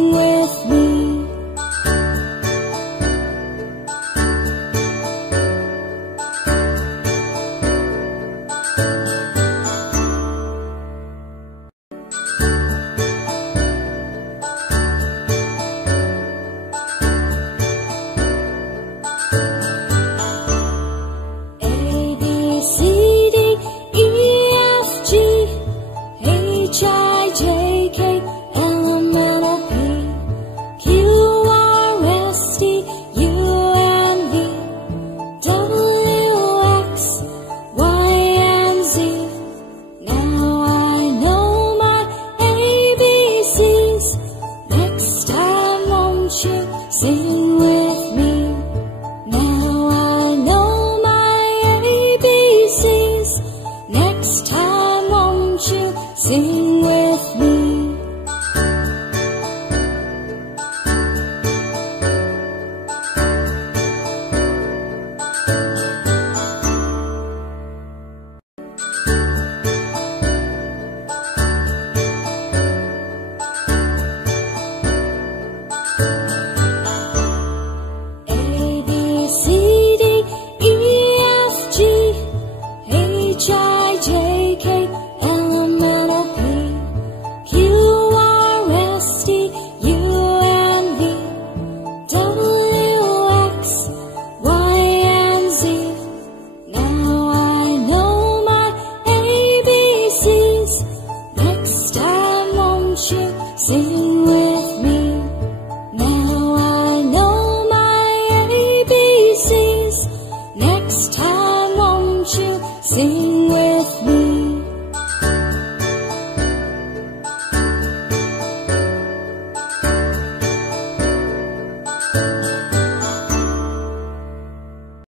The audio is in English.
Sing with me. Sing with me. Now I know my ABCs. Next time won't you sing with me? Sing with me. Now I know my ABCs. Next time won't you sing?